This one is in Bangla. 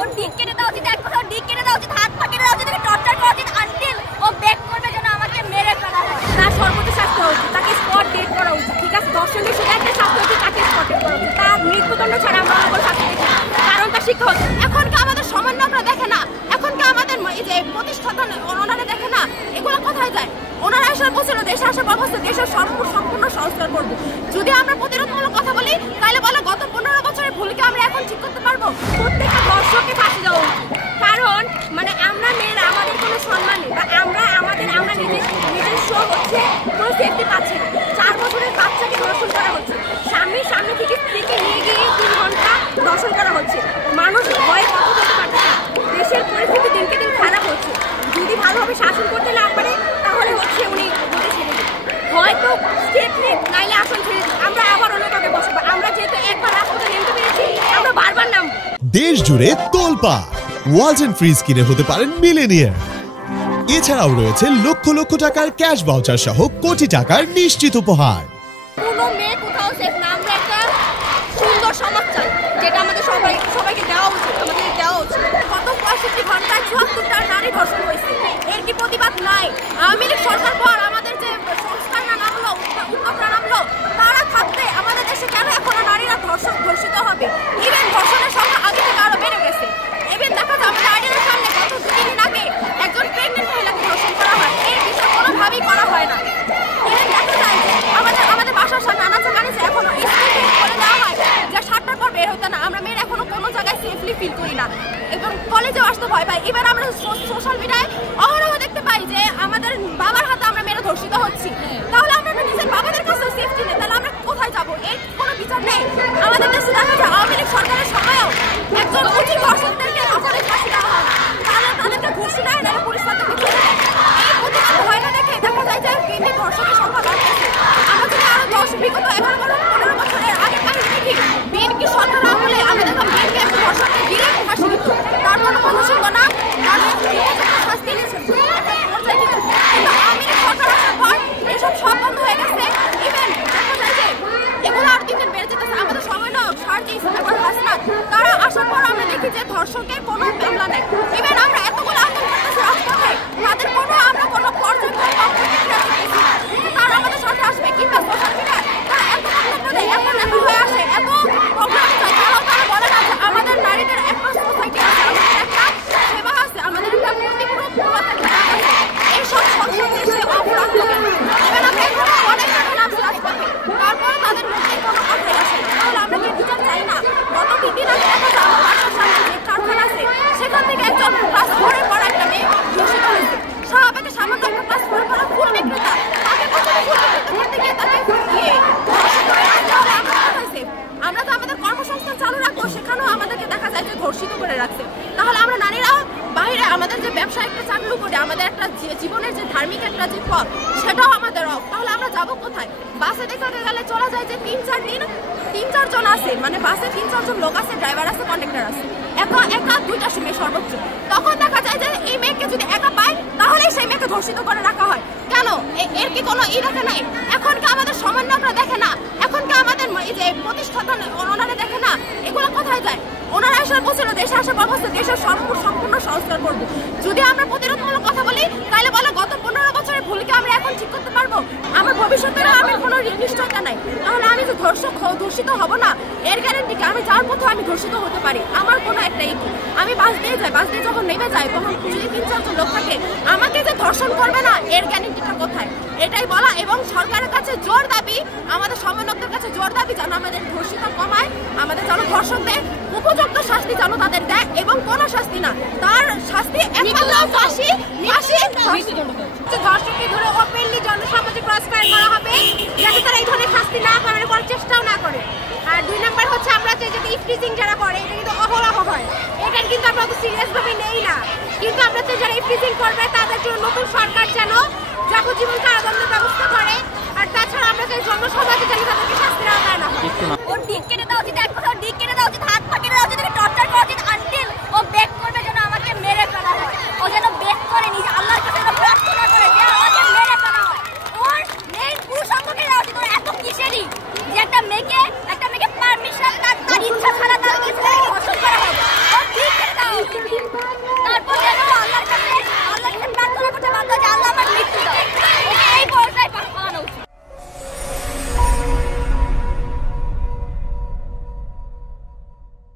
ওর ডিক কেটে দেওয়া উচিত, এক কথা ডিক কেটে দেওয়া উচিত, হাত পা কেটে দেওয়া উচিত, টর্চার করা উচিত আনটিল ও ব্যাক করবে যেন আমাকে মেরে ফেলা হয়। তার সর্বোচ্চ শাস্তি হওয়া উচিত, তাকে স্পট ডেট করা উচিত। ঠিক আছে, দর্শনের শুধু একটা শাস্তি হচ্ছে তাকে স্পট ডেট করা উচিত। তার মৃত্যুদণ্ড ছাড়া আমরা কোনো শাস্তি দেখি না, কারণ তার শিক্ষা হচ্ছে। এখনকার আমাদের সমন্বয়করা দেখে না, এখনকার আমাদের এই যে প্রতিষ্ঠাতা ওনারা দেখে না, এগুলো কোথায় যায়? ওনারা এসে বলছিল দেশে আসার পর বলছে দেশের সম্পূর্ণ সংস্কার করবো। যদি আমরা প্রতিরোধমূলক কথা বলি তাহলে বলো গত 15 বছরের ভুলকে আমরা এখন ঠিক করতে পারবো? প্রত্যেকটা দর্শককে ফাঁসি দেওয়া উচিত, কারণ মানে আমরা মেয়েরা আমাদের কোনো সম্মান নেই, বা আমরা নিজস্ব হচ্ছে কোনো সেফটি পাচ্ছি না। 4 বছরের বাচ্চাকে ধর্ষণ করা হচ্ছে, সামনে থেকে স্ত্রীকে নিয়ে গিয়ে 3 ঘন্টা ধর্ষণ করা হচ্ছে। মানুষ ভয়ে কথা বলতে পারছে না, দেশের পরিস্থিতি দিনকে দিন খারাপ হচ্ছে। যদি ভালোভাবে শাসন করতে না পারে তাহলে হচ্ছে উনি ছেড়ে দেবে, হয়তো স্টেপ নেব নাইলে আসন ছেড়ে দেবে, আমরা আবার অন্য কাউকে বসাবো। আমরা যেহেতু একবার রাজপথে নেমতে পেরেছি, আমরা বারবার নামবো। দেশ জুড়ে তোলপাড়, ওয়ালটন ফ্রিজ কিনে হতে পারেন মিলেনিয়ার। এছাড়াও রয়েছে লক্ষ লক্ষ টাকার ক্যাশ ভাউচার সহ কোটি টাকার নিশ্চিত উপহার। কোনো মেয়ে কোথাও সেফ না, আমরা একটা সুন্দর সমাজ চাই, যেটা আমাদের সবাইকে দেওয়া উচিত, আমাদের দেওয়া উচিত। গত 65 ঘন্টায় 74টা নারী ধর্ষণ হয়েছে, এর কি প্রতিবাদ নাই? আওয়ামী লীগ সরকার পর আমাদের যে সংস্কার নামলো, উদ্যোগরা নামলো, তারা থাকতে আমাদের দেশে কেন এখনো নারীরা ধর্ষিত হবে? ইভেন ধর্ষণের সংখ্যা আগে থেকে আরো বেড়ে গেছে। ইভেন দেখা যায় আমাদের আইডিয়ার সামনে গত 2 দিন আগে একজন প্রেগনেন্ট মহিলাকে ধর্ষণ করা হয়, এর বিষয় কোনোভাবেই করা হয় না। ইভেন দেখা যায় যে আমাদের বাসার সামনে আনাচে কানিচে এখনো স্কুল করে দেওয়া হয় যে 7টার পর বের হতে না। আমরা মেয়েরা এখনো কোনো জায়গায় সেফলি ফিল করি না এবং কলেজেও আসতে ভয় পাই। এবার আমরা সোশ্যাল মিডিয়ায় অহরহ দেখতে পাই যে আমাদের বাবার হাতে আমরা মেয়েরা ধর্ষিত হচ্ছি। তাহলে আমরা নিজের বাবাদের কাছে সেফটি নেই, তাহলে আমরা কোথায় যাবো? এর কোনো বিচার নেই। আমাদের দেশে দেখা যায় আওয়ামী লীগ সরকারের সময়ও একজন উঁচু ধর্ষকদেরকে কখনোই ফাঁসি দেওয়া হয় না, তাদেরকে ঘুষি নেয় না, পুলিশ তাদেরকে ছেড়ে দেয়। এই প্রতিবাদ হয় না দেখে দেখা যায় যে কেন্দ্রীয় ধর্ষকের সংখ্যা বাড়তেছে। আমরা যদি আরো বিগত 15 বছরের আগে কাহিনী দেখি, বিএনপি সরকার আমলে আমাদের বিএনপি একজন ধর্ষককে ডিরেক্ট ফাঁসি দিত, তার কোনো অনুষঙ্গ না, তার শাস্তি নিয়েছেন। কিন্তু আওয়ামী লীগ সরকার আসার পর এসব সব বন্ধ হয়ে গেছে। ইভেন দেখা যায় যে এগুলো আরো দিন দিন বেড়ে যেতেছে। আমাদের সমন্বয়ক সার্জিস এবং হাসনাত, তারা আসার পর আমরা দেখি যে ধর্ষকের কোনো মামলা নেই। ইভেন আমরা এতগুলো আন্দোলন করতেছি রাজপথে, তাদের আমরা কোনো পর্যটন তারা আমাদের সাথে আসবে কিংবা সোশ্যাল মিডিয়ায় তারা এত বক্তব্য দেয়, এত হয়ে আসে, এত প্রোগ্রাম চায়, তারা বলে না যে আমাদের নারীদের একটা সোসাইটি আছে, আমাদের একটা সেবা আছে, আমাদের একটা প্রতিপূরক আছে। এইসব সংসদ দেশে অপরাধ হবে। ইভেন আমরা এখনো অনেক টাকা নামছি রাজপথে, তারপরে তাদের মধ্যে কোনো কথাই আসে না। তাহলে আমরা কি বিচার চাই না? গত 3 দিন আগে দেখা যায় আমার বাসার সামনে যে কারখানা আছে, সেখান থেকে একজন ক্লাস 4-এ পড়া একটা মেয়ে ধর্ষিত হয়েছে। শাহবাগে সামান্য একটা ক্লাস 4-এ পড়া ফুল বিক্রেতা, তাকে প্রথমে ফুল বিক্রেতা করতে গিয়ে তাকে আমরা তো আমাদের কর্মসংস্থান চালু রাখবো, সেখানেও আমাদেরকে দেখা যায় যে ধর্ষিত করে রাখছে। তাহলে আমরা নারীরা বাইরে আমাদের যে ব্যবসা একটা চালু করি, আমাদের একটা জীবনের যে ধার্মিক একটা যে পথ, সেটাও আমাদের অফ। তাহলে আমরা যাবো কোথায়? বাসে দেখা গেলে চলা যায় যে 3-4 জন আছে, মানে বাসে 3-4 জন লোক আছে, ড্রাইভার আছে, কন্ডাক্টর আছে, একা 2টা মেয়ে সর্বোচ্চ। তখন দেখা যায় যে এই মেয়েকে যদি একা পায় তাহলে সেই মেয়েকে ধর্ষিত করে রাখা হয়। কেন? এর কি কোনো দেখে নাই? এখনকার আমাদের সমন্বয়করা দেখে না, এখনকার আমাদের এই যে প্রতিষ্ঠাতা ওনারা দেখে না, এগুলো কোথায় যায়? ওনারা এসে বলছিল দেশে আসার পর বলছে দেশের সম্পূর্ণ সংস্কার করবো। যদি আমরা প্রতিরোধমূলক কথা বলি তাহলে বলো গত 15 বছরের ভুলকে আমরা এখন ঠিক করতে পারবো? আমার ভবিষ্যতের আমি কোনো নিশ্চয়তা নাই। তাহলে আমি যে ধর্ষিত হব না, এর গ্যারেন্টি কি? আমি যার পথে আমি ধর্ষিত হতে পারি, আমার কোনো একটা আমি বাস দিয়ে যাই, বাস দিয়ে যখন নেমে যাই তখন যদি 3-4 জন লোক থাকে, আমাকে যে ধর্ষণ করবে না, এর গ্যারেন্টিটা কোথায়? এটাই বলা। এবং সরকারের কাছে জোর দাবি, আমাদের সমন্বয়কদের কাছে জোর দাবি যেন আমাদের ধর্ষিত কমায়, আমাদের যেন ধর্ষণ দেয়, উপযুক্ত শাস্তি যেন তাদের দেয়, এবং কোনো শাস্তি না, তার শাস্তি একমাত্র ফাঁসি। ধর্ষককে ধরে ওপেনলি জনসমাজে ক্রসফায়ার করা হবে, যাতে তারা এই ধরনের শাস্তি না পালন করার চেষ্টাও না করে। আর 2 নাম্বার হচ্ছে আমরা চাই যে ইফটিজিং যারা করে, এটা কিন্তু অহরহ হয়, এটা কিন্তু আমরা তো সিরিয়াস ভাবে নেই না। কিন্তু আমরা চাই যারা ইফটিজিং করবে তাদের জন্য নতুন সরকার যেন যাবজ্জীবন কারাদণ্ডের ব্যবস্থা করে। আর তাছাড়া আমরা চাই জনসমাজে যেন তাদেরকে শাস্তির আওতায় না হয়। ওর ডিক কেটে দেওয়া উচিত, এক কথা ডিক কেটে দেওয়া উচিত, হাত পা কেটে দেওয়া উচিত, টর্চার করা উচিত আনটিল